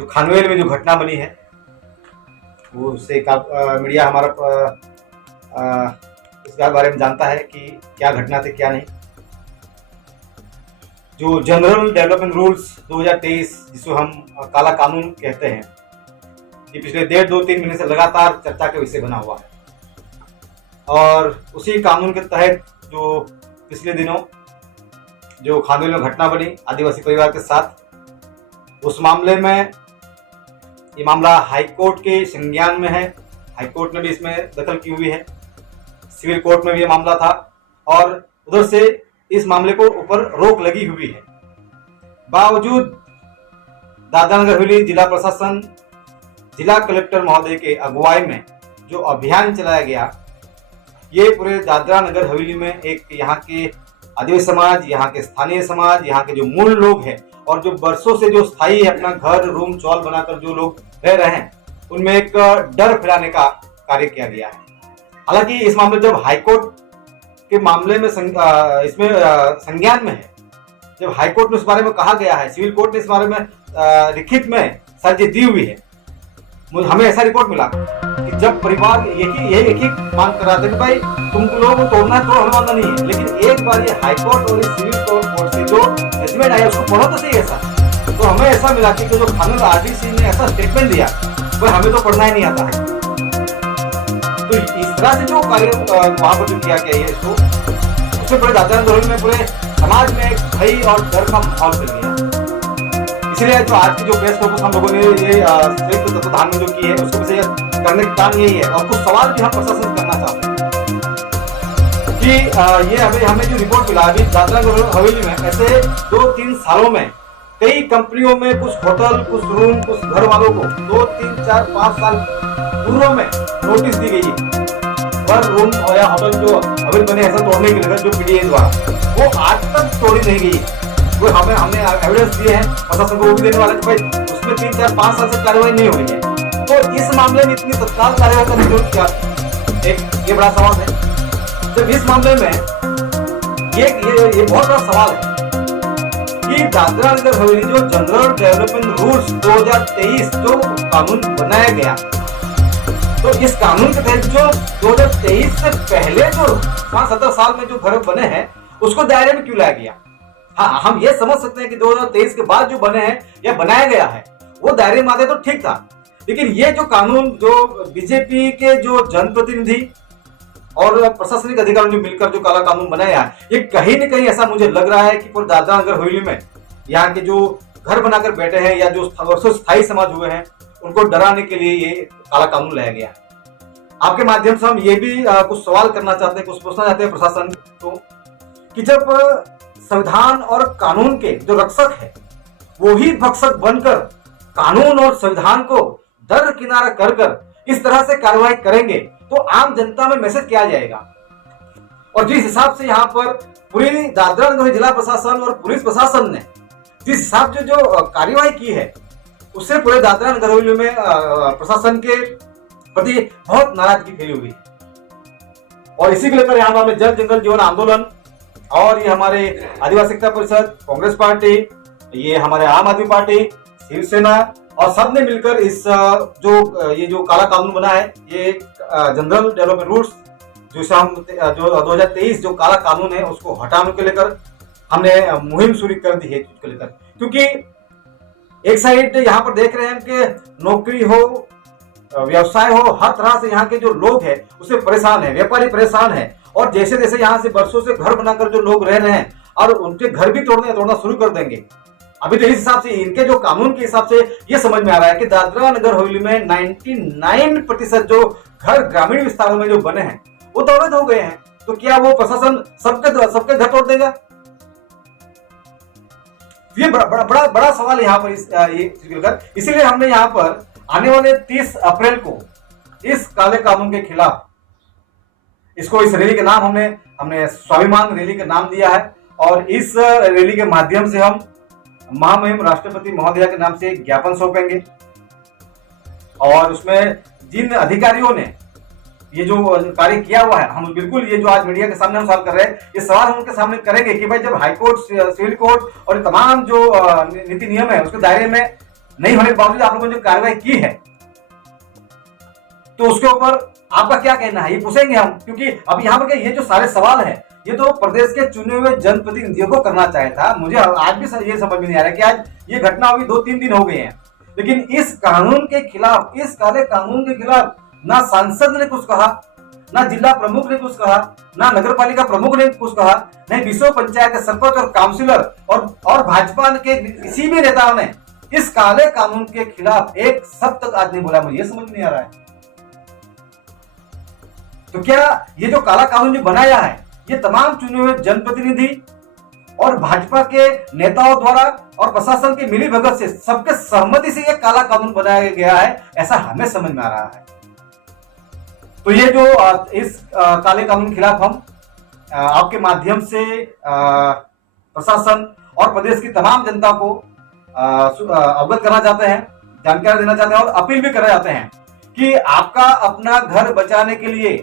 जो खानवेल में जो घटना बनी है वो उससे मीडिया हमारा इसके बारे में जानता है कि क्या घटना थी क्या नहीं। जो जनरल डेवलपमेंट रूल्स 2023 जिसको हम काला कानून कहते हैं, ये पिछले 1.5-2-3 महीने से लगातार चर्चा का विषय बना हुआ है। और उसी कानून के तहत जो पिछले दिनों जो खानवेल में घटना बनी आदिवासी परिवार के साथ, उस मामले में ये मामला हाईकोर्ट के संज्ञान में है। हाईकोर्ट ने भी इसमें दखल की हुई है, सिविल कोर्ट में भी ये मामला था और उधर से इस मामले को ऊपर रोक लगी हुई है। बावजूद दादरा नगर हवेली जिला प्रशासन, जिला कलेक्टर महोदय के अगुवाई में जो अभियान चलाया गया, ये पूरे दादरा नगर हवेली में एक यहाँ के आदिवासी समाज, यहाँ के स्थानीय समाज, यहाँ के जो मूल लोग हैं और जो बरसों से जो स्थायी अपना घर रूम चौल बनाकर जो लोग रह रहे हैं, उनमें एक डर फैलाने का कार्य किया गया है। हालांकि इस मामले जब हाईकोर्ट के मामले में इसमें संज्ञान में है, जब हाईकोर्ट में इस बारे में कहा गया है, सिविल कोर्ट ने इस बारे में लिखित में साझी दी हुई है। हमें ऐसा रिपोर्ट मिला कि जब परिवार यही एक ही मांग कर रहा था कि भाई तुम लोगों को तोड़ना है तो हमें मानना नहीं है, लेकिन एक बार ये हाईकोर्ट और सिविल कोर्ट से जो जजमेंट आया उसको पढ़ो तो सही ऐसा। तो हमें ऐसा मिला कि जो खानवेल आरडीसी ने ऐसा स्टेटमेंट दिया वो हमें तो पढ़ना ही नहीं आता है। तो इस तरह से जो कार्य वहां पर जो किया गया है, इसको उससे पूरे दादरा नगर में पूरे समाज में एक भय और डर का माहौल फैल गया। इसलिए जो आज की जो प्रेस कॉन्फ्रेंस हम लोगों ने ये संयुक्त तत्वाधान में जो की है, उसको विषय करने का काम यही है। और कुछ सवाल भी हम प्रशासन से करना चाहते हैं कि ये हमें जो रिपोर्ट मिला अभी दादरा नगर हवेली में ऐसे 2-3 सालों में कई कंपनियों में कुछ होटल, कुछ रूम, कुछ घर वालों को 2, 3, 4, 5 साल पूर्व में नोटिस दी गई है। पर रूम या होटल जो अभी बने ऐसा तोड़ने के लिए जो पीडीए द्वारा, वो आज तक तोड़ी नहीं गई। वो हमने एविडेंस दिए हैं प्रशासन को, वो भी देने वाले कि भाई उसमें 3, 4, 5 साल से कार्रवाई नहीं हो रही है। तो इस मामले में इतनी तत्काल कार्रवाई करने की जरूरत क्या थी? एक ये बड़ा सवाल है। जब इस मामले में ये बहुत बड़ा सवाल है कि दादरा नगर हवेली जो जनरल डेवलपमेंट रूल्स 2023 जो कानून बनाया गया, तो इस कानून के तहत जो 2023 से पहले जो 17 साल में जो घर बने हैं उसको दायरे में क्यों लाया गया? हाँ, हम ये समझ सकते हैं कि 2023 के बाद जो बने हैं या बनाया गया है वो दायरे में आते तो ठीक था, लेकिन ये जो कानून जो बीजेपी के जो जनप्रतिनिधि और प्रशासनिक अधिकारियों ने मिलकर जो काला कानून बनाया है, ये कहीं न कहीं ऐसा मुझे लग रहा है कि पूरे दादरा नगर हवेली में यहाँ के जो घर बनाकर बैठे हैं या जो वर्षों स्थायी समाज हुए हैं, उनको डराने के लिए ये काला कानून लाया गया। आपके माध्यम से हम ये भी कुछ सवाल करना चाहते हैं, कुछ पूछना चाहते हैं प्रशासन को कि जब संविधान और कानून के जो रक्षक है वो ही भक्षक बनकर कानून और संविधान को दर किनारा कर इस तरह से कार्रवाई करेंगे तो आम जनता में मैसेज क्या जाएगा? और जिस हिसाब से यहाँ पर पूरी दादरा नगर जिला प्रशासन और पुलिस प्रशासन ने जिस हिसाब से जो कार्रवाई की है, उससे पूरे दादरा नगर हवेली में प्रशासन के प्रति बहुत नाराजगी फैली हुई है। और इसी को लेकर यहाँ पर जल जंगल जीवन आंदोलन और ये हमारे आदिवासी एकता परिषद, कांग्रेस पार्टी, ये हमारे आम आदमी पार्टी, शिवसेना और सब ने मिलकर इस ये जो काला कानून बना है, ये जनरल डेवलपमेंट रूल्स जो 2023 जो काला कानून है उसको हटाने के लेकर हमने मुहिम शुरू कर दी है उसको लेकर। क्योंकि एक साइड यहाँ पर देख रहे हैं कि नौकरी हो, व्यवसाय हो, हर तरह से यहाँ के जो लोग हैं उससे परेशान है, व्यापारी परेशान है। और जैसे जैसे यहाँ से बरसों से घर बनाकर जो लोग रह रहे हैं और उनके घर भी तोड़ना शुरू कर देंगे। अभी तो इस हिसाब से इनके जो कानून के हिसाब से ये समझ में आ रहा है कि दादरा नगर हवेली में 99% जो घर ग्रामीण विस्तारों में जो बने हैं वो तो अवैध हो गए हैं। तो क्या वो प्रशासन सबके घर तोड़ देगा? ये बड़ा सवाल यहाँ पर इसीलिए हमने यहाँ पर आने वाले 30 अप्रैल को इस काले कानून के खिलाफ इस रैली के नाम हमने स्वाभिमान रैली का नाम दिया है। और इस रैली के माध्यम से हम महामहिम राष्ट्रपति महोदया के नाम से ज्ञापन सौंपेंगे और उसमें जिन अधिकारियों ने ये जो कार्य किया हुआ है, हम बिल्कुल ये जो आज मीडिया के सामने हम सवाल कर रहे हैं, ये सवाल हम उनके सामने करेंगे कि भाई जब हाईकोर्ट, सिविल कोर्ट और तमाम जो नीति नियम है उसके दायरे में नहीं होने के बावजूद आप लोगों ने जो कार्रवाई की है, तो उसके ऊपर आपका क्या कहना है, ये पूछेंगे हम। क्योंकि अब यहाँ पर ये जो सारे सवाल हैं, ये तो प्रदेश के चुने हुए जनप्रतिनिधियों को करना चाहिए था। मुझे आज भी ये समझ में नहीं आ रहा कि आज ये घटना अभी 2-3 दिन हो गए हैं, लेकिन इस कानून के खिलाफ, इस काले कानून के खिलाफ ना सांसद ने कुछ कहा, ना जिला प्रमुख ने कुछ कहा, ना नगर पालिका प्रमुख ने कुछ कहा, नहीं विश्व पंचायत के सरपंच और काउंसिलर और भाजपा के किसी भी नेताओं ने इस काले कानून के खिलाफ एक शब्द तक आज नहीं बोला। मुझे समझ नहीं आ रहा है, तो क्या ये जो काला कानून जो बनाया है, ये तमाम चुने हुए जनप्रतिनिधि और भाजपा के नेताओं द्वारा और प्रशासन की मिलीभगत से, सबके सहमति से ये काला कानून बनाया गया है, ऐसा हमें समझ में आ रहा है। तो ये जो इस काले कानून के खिलाफ हम आपके माध्यम से प्रशासन और प्रदेश की तमाम जनता को अवगत करना चाहते हैं, जानकारी देना चाहते हैं और अपील भी करना चाहते हैं कि आपका अपना घर बचाने के लिए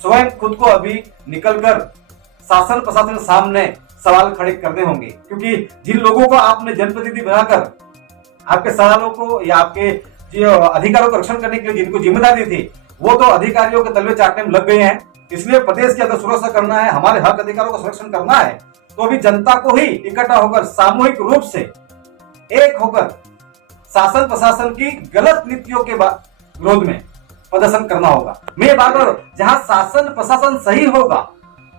स्वयं खुद को अभी निकलकर शासन प्रशासन के सामने सवाल खड़े करने होंगे। क्योंकि जिन लोगों को आपने जनप्रतिनिधि बनाकर आपके सवालों को या आपके जो अधिकारों का रक्षण करने के लिए जिनको जिम्मेदारी थी, वो तो अधिकारियों के तलवे चाटने में लग गए हैं। इसलिए प्रदेश की अगर सुरक्षा करना है, हमारे हक अधिकारों का संरक्षण करना है, तो अभी जनता को ही इकट्ठा होकर सामूहिक रूप से एक होकर शासन प्रशासन की गलत नीतियों के विरोध में प्रदर्शन करना होगा। मैं बार बार, जहां शासन प्रशासन सही होगा,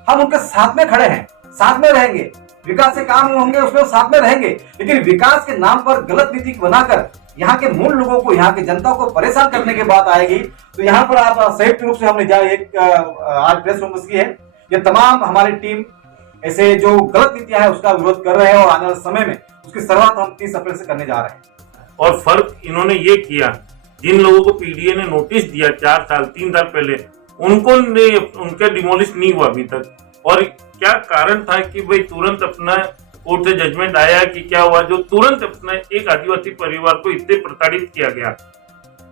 हम उनके साथ में खड़े हैं, साथ में रहेंगे, विकास के काम होंगे उसमें साथ में रहेंगे, लेकिन विकास के नाम पर गलत नीति बनाकर यहाँ के मूल लोगों को, यहाँ की जनता को परेशान करने की बात आएगी, तो यहाँ पर आप संयुक्त रूप से हमने एक आज प्रेस कॉन्फ्रेंस की है। ये तमाम हमारी टीम ऐसे जो गलत नीतियां है उसका विरोध कर रहे हैं और आने वाले समय में उसकी शुरुआत हम 30 अप्रैल से करने जा रहे हैं। और फर्क इन्होंने ये किया, जिन लोगों को पीडीए ने नोटिस दिया 4 साल 3 साल पहले, उनका डिमोलिश नहीं हुआ अभी तक। और क्या कारण था कि भाई तुरंत अपना कोर्ट से जजमेंट आया कि क्या हुआ, जो तुरंत अपना एक आदिवासी परिवार को इतने प्रताड़ित किया गया,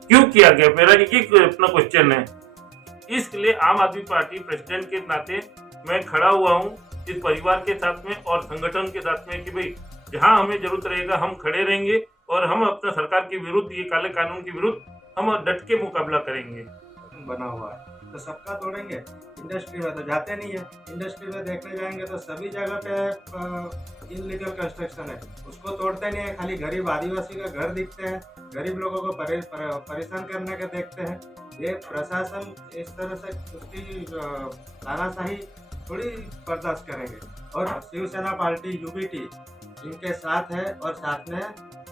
क्यों किया गया, मेरा एक अपना क्वेश्चन है। इसके लिए आम आदमी पार्टी प्रेसिडेंट के नाते मैं खड़ा हुआ हूँ इस परिवार के साथ में और संगठन के साथ में कि भाई जहाँ हमें जरूरत रहेगा हम खड़े रहेंगे और हम अपना सरकार के विरुद्ध, ये काले कानून के विरुद्ध हम डट के मुकाबला करेंगे। बना हुआ है तो सबका तोड़ेंगे। इंडस्ट्री में तो जाते नहीं है, इंडस्ट्री में देखने जाएंगे तो सभी जगह पे इनलीगल कंस्ट्रक्शन है, उसको तोड़ते नहीं है। खाली गरीब आदिवासी का घर दिखते हैं, गरीब लोगों को परेशान करने के देखते हैं। ये प्रशासन इस तरह से उसकी तानाशाही थोड़ी बर्दाश्त करेंगे। और शिवसेना पार्टी यूबीटी इनके साथ है और साथ में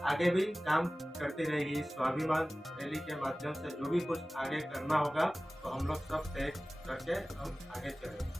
आगे भी काम करती रहेगी। स्वाभिमान रैली के माध्यम से जो भी कुछ आगे करना होगा तो हम लोग सब तय करके हम आगे चलेंगे।